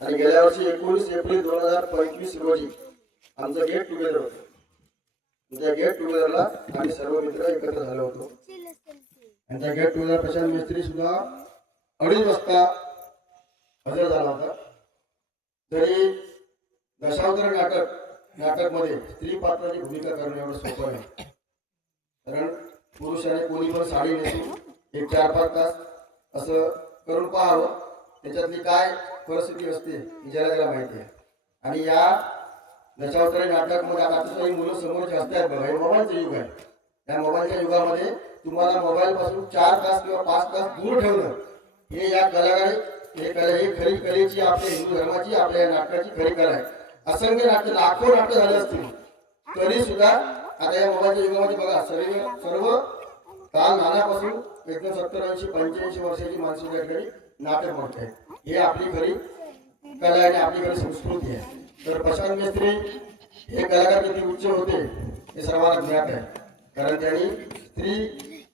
आणि गेल्या वर्षी 19 एप्रिल 2025 रोजी आमचं गेट टुगेदर होतं। त्या गेट टुगेदरला आम्ही सर्व मित्र एकत्र झालो होतो आणि त्या गेट टुगेदर प्रशांत मिस्त्री सुद्धा 2:30 वाजता हजर झाला होता। तरी दशावतार नाटक मध्ये स्त्री पात्राची भूमिका करणे एवढं सोपं नाही, कारण पुरुषाने कोणी पण साडी नेसून 4-5 तास असं करून पाहावं, त्याच्यातली काय परिस्थिती असते ज्याला त्याला माहिती आहे। आणि या दशावतारी नाटकमध्ये आता काही मुलं समोरचे असतात बघा, हे मोबाईलचं युग आहे। त्या मोबाईलच्या युगामध्ये तुम्हाला मोबाईल पासून 4 तास किंवा 5 तास दूर ठेवणं हे या ही खरी कलेची, आपल्या हिंदू धर्माची, आपल्या नाटकाची खरी कला आहे। असंख्य नाट्य, लाखो नाट्य झाले असतील तरी सुद्धा आता या मोबाईलच्या युगामध्ये बघा सर्व काल लहानापासून एकदम 70-80-85 वर्षाची माणसं त्या ठिकाणी नाटक म्हणते। हे आपली खरी कला आणि आपली खरी संस्कृती आहे। तर प्रशांत मिस्त्री हे कलाकार किती उच्च होते हे सर्वांना ज्ञात आहे, कारण त्यांनी स्त्री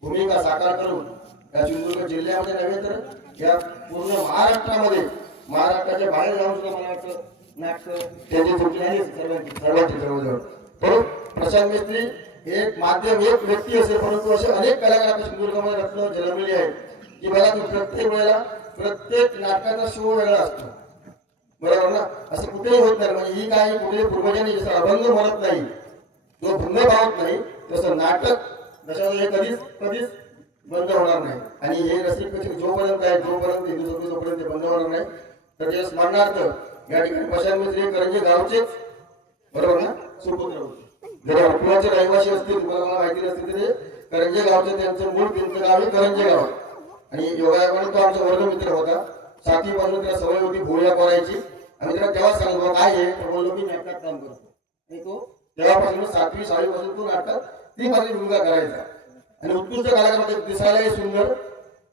भूमिका साकार करून या सिंधुदुर्ग जिल्ह्यामध्ये नव्हे तर या पूर्ण महाराष्ट्राच्या बाहेर जाऊन सुद्धा मला वाटतं नाटक त्यांची चुकी आहे सर्वांची जवळजवळ। तर प्रशांत मिस्त्री एक माध्यम, एक व्यक्ती असेल, परंतु असे अनेक कलाकार आपल्या सिंधुदुर्गामध्ये रत्न जन्मलेले आहेत की बघा तू प्रत्येक वेळेला प्रत्येक नाटकाचा शो वेगळा असतो, बरोबर ना? असं कुठेही होत नाही। म्हणजे ही काही कुठे पूर्वजांनी जसं अभंग म्हणत नाही, जो भंग पावत नाही, तसं नाटक हे कधीच बंद होणार नाही। आणि हे रसिक जोपर्यंत आहे, जोपर्यंत हिंदू संस्कृती जोपर्यंत बंद होणार नाही, तर ते स्मरणार्थ या ठिकाणी प्रशांत मिस्त्री करंजे गावचेच, बरोबर ना, सुपुत्र होते। जर अकोल्याचे रहिवासी असतील, तुम्हाला माहिती नसतील तर करंजे गावचे त्यांचं मूळ पिंपळ गाव आहे करंजे गाव। आणि योगायोगाने तो आमचा वर्गमित्र होता, 7वी पासून त्याला सवय होती भोळ्या करायची। आणि त्याला तेव्हा सांगितलं काय आहे, तर बोललो मी नाटकात काम करतो। आणि तो तेव्हापासून 7वी 6वी पासून तो नाटकात ती माझी भूमिका करायचा। आणि उत्कृष्ट कलाकार, दिसायलाही सुंदर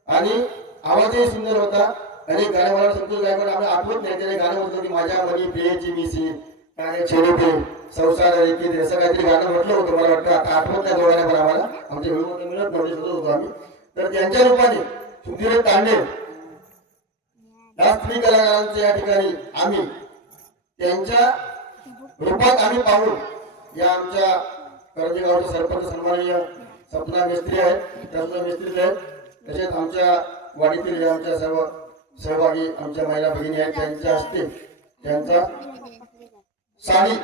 आणि आवाजही सुंदर होता। आणि गाणे मला संतोष गायकवाड आम्हाला आठवत नाही, त्याने गाणं होतं की माझ्या मनी प्रियची मिसी काय छेडते संसार रेखीत, असं काहीतरी गाणं म्हटलं होतं, मला वाटतं आता आठवत नाही दोघांना, पण आम्हाला आमच्या व्हिडिओमध्ये मिळत नव्हते होतो आम्ही। तर त्यांच्या रूपाने सुधीर तांडे या स्त्री कलाकारांचे या ठिकाणी आम्ही त्यांच्या रूपात आम्ही पाहून या आमच्या करंजे गावचे सरपंच सन्माननीय सपना मिस्त्री आहेत, त्या सुद्धा मिस्त्रीच आहेत। तसेच आमच्या वाडीतील ज्या आमच्या सर्व सहभागी आमच्या महिला भगिनी आहेत, त्यांच्या हस्ते त्यांचा साडी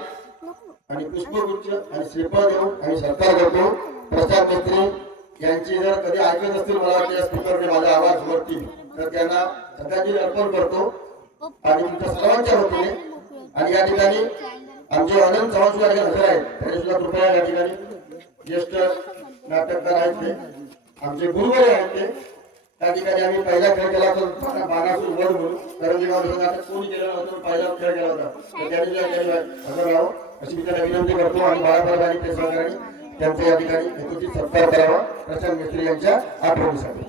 आणि पुष्पगुच्छ आणि श्रीफळ देऊन आम्ही सत्कार करतो। प्रशांत मिस्त्री यांची जर कधी ऐकत असतील, मला वाटतं या स्पीकरने माझा आवाज वरती, तर त्यांना श्रद्धांजली अर्पण करतो आणि तुमच्या सर्वांच्या वतीने। आणि या ठिकाणी आमचे आनंद चव्हाण सुद्धा हजर आहेत, त्यांनी सुद्धा कृपया या ठिकाणी ज्येष्ठ नाटककार आहेत, ते आमचे गुरुवारी आहेत। ते त्या ठिकाणी आम्ही पहिला खेळ केला होता बाणासूर वध म्हणून, करंजे गाव नाटक कोणी केलं नव्हतं, पहिला खेळ केला होता, तर त्यांनी हजर राहावं अशी मी त्यांना विनंती करतो। आणि बाळासाहेब आणि ते सहकार्याने त्यांचा या ठिकाणी यथोचित सत्कार करावा प्रशांत मिस्त्री यांच्या आठवणीसाठी।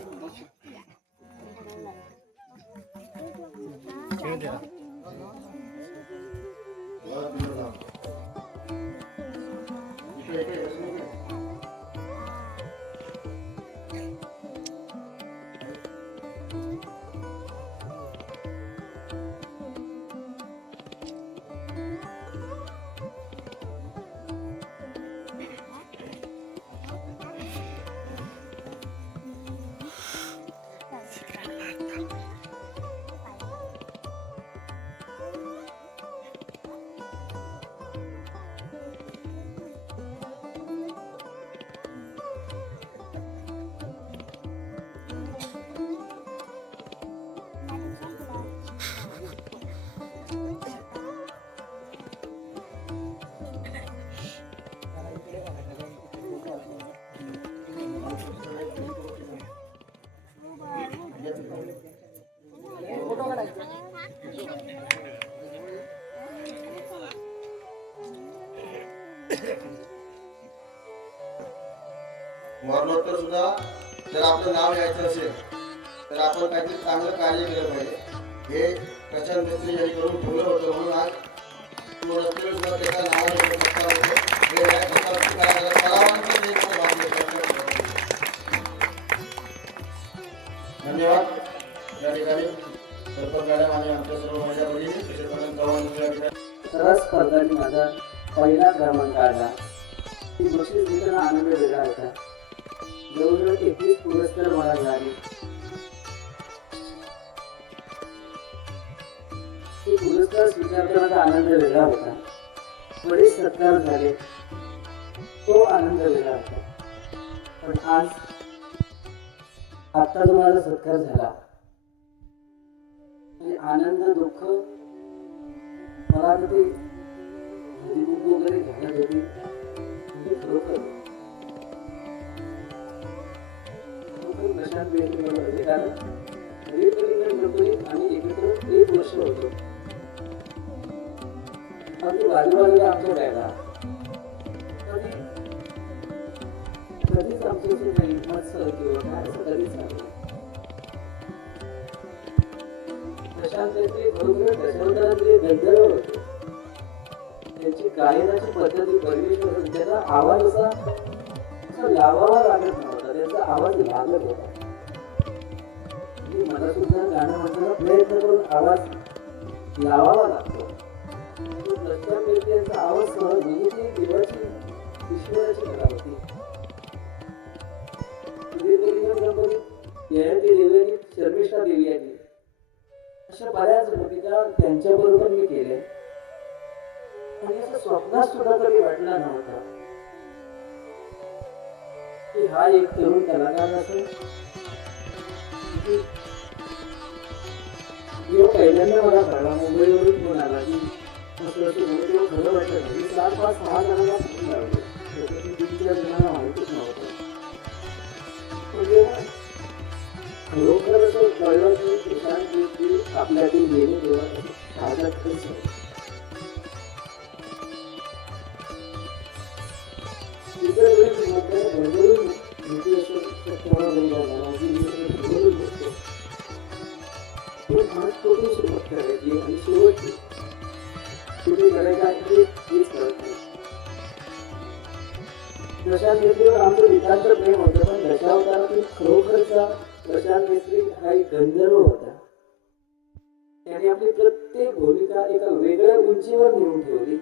मरणोत्तर सुद्धा जर आपलं नाव यायचं असेल तर आपण काहीतरी चांगलं कार्य केलं पाहिजे। हे प्रशांत मिस्त्री यांनी करून ठेवलं होतं, म्हणून आज सुद्धा त्याच्या नावाने धन्यवाद। या ठिकाणी सरपंच मॅडम आणि आमच्या सर्व महिला भगिनी तसेच मॅडम चव्हाण सर्व स्पर्धांनी माझा पहिला क्रमांक आला. ती बक्षीस घेताना आनंद वेगळा होता. जवळजवळ 31 पुरस्कार मला मिळाले. ते पुरस्कार स्वीकारतानाचा आनंद वेगळा होता. बरेच सत्कार झाले, तो आनंद वेगळा होता. पण आज आता जो माझा सत्कार झाला, म्हणजे आनंद दुःख मला ते हळदीकुंकू वगैरे घालत होती. म्हणजे खरोखर प्रशांत बेंद्रे मला होते. कारण कलिंगड कंपनीत आम्ही एकत्र 1 वर्ष होतो. अगदी बाजूबाजूला आमच्या बॅगा. कधीच आमचं असं काही मत्सर किंवा काय असं कधीच नाही. प्रशांत बेंद्रे बरोबर दशावतारातले गंधर्व होते. त्यांची गायनाची पद्धती परमेश्वर, त्याचा आवाज असा लावावा लागत नव्हता, त्यांचा आवाज लागत होता. मला सुद्धा गाणं म्हणताना प्रयत्न करून आवाज लावावा लागतो. प्रशांत बेंद्रे यांचा आवाज सहज म्हणजे ती देवाची ईश्वराची कला होती. ययाती देवयानी, शर्मिष्ठा देवयानी अशा बऱ्याच भूमिका त्यांच्या बरोबर मी केल्या. आणि असं स्वप्नात सुद्धा कधी वाटला नव्हता की हा एक तरुण कलाकार असेल. जेव्हा पहिल्यांदा मला कळला, मुंबईवरून फोन आला की असं असं म्हणजे तेव्हा खरं वाटलं नाही. 4-5-6 जणांना फोन लावले, 3-4 जणांना माहितीच नव्हतं. म्हणजे खरोखर असं कळलं की प्रशांत बेंद्रे आपल्यातून गेले तेव्हा भागात कसं इतर वेळेस भरभरून भेटी असं सत्कार भरभरून बघतो. पण आज कुठे सुरुवात करायची आणि शेवट कुठे करायचं आहे हेच कळत नाही. प्रशांत बेंद्रेवर आमचं नितांत प्रेम होतं. पण दशावतारातून खरोखरचा प्रशांत बेंद्रे हा एक गंधर्व होता. त्याने आपली प्रत्येक भूमिका एका वेगळ्या उंचीवर नेऊन ठेवली.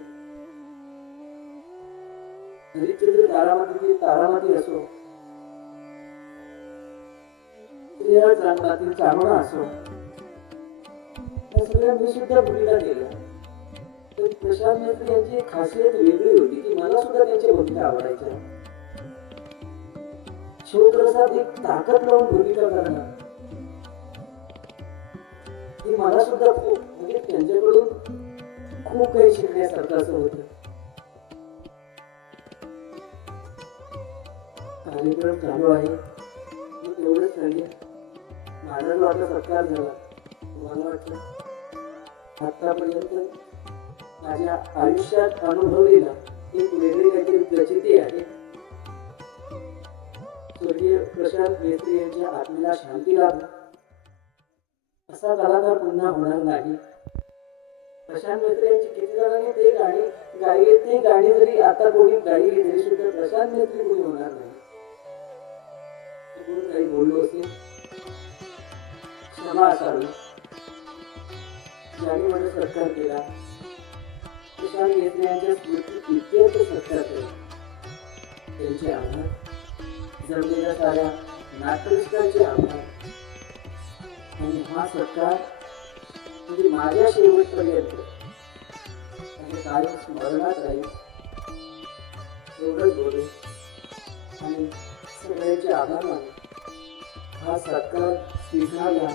हरिश्चंद्र तारामती असो, श्रीहर चांगलातील चांगला असो, या सगळ्या मी सुद्धा भूमिका केल्या. पण प्रशांत बेंद्रे यांची एक खासियत वेगळी होती की मला सुद्धा त्यांच्या भूमिका आवडायच्या. शिवप्रसाद एक ताकद लावून भूमिका करणं हे मला सुद्धा खूप म्हणजे त्यांच्याकडून खूप काही शिकण्यासारखं असं होतं. कार्यक्रम चालू आहे, मी तेवढंच सांगेन. माझा जो आता सत्कार झाला, मला वाटतं आतापर्यंत माझ्या आयुष्यात अनुभवलेला एक वेगळी काहीतरी प्रचिती आहे. स्वर्गीय प्रशांत बेंद्रे यांच्या आत्मेला शांती लाभो. असा कलाकार पुन्हा होणार नाही. प्रशांत बेंद्रे यांची किती जणांनी ते गाणी गायले, ते गाणी जरी आता कोणी गायली तरी सुद्धा प्रशांत बेंद्रे कोणी होणार नाही. काही बोललो असेल क्षमा असावी. ज्याने माझा सत्कार केला, प्रशांत बेंद्रे यांच्या स्मृती इत्यर्थ सत्कार केला, त्यांचे आभार. जमलेल्या साऱ्या नाट्यरसिकांचे आभार. आणि हा सत्कार म्हणजे माझ्या शेवटपर्यंत म्हणजे कायम स्मरणात राहील एवढंच बोलू आणि सगळ्यांचे आभार मानू. हा सत्कार स्वीकारला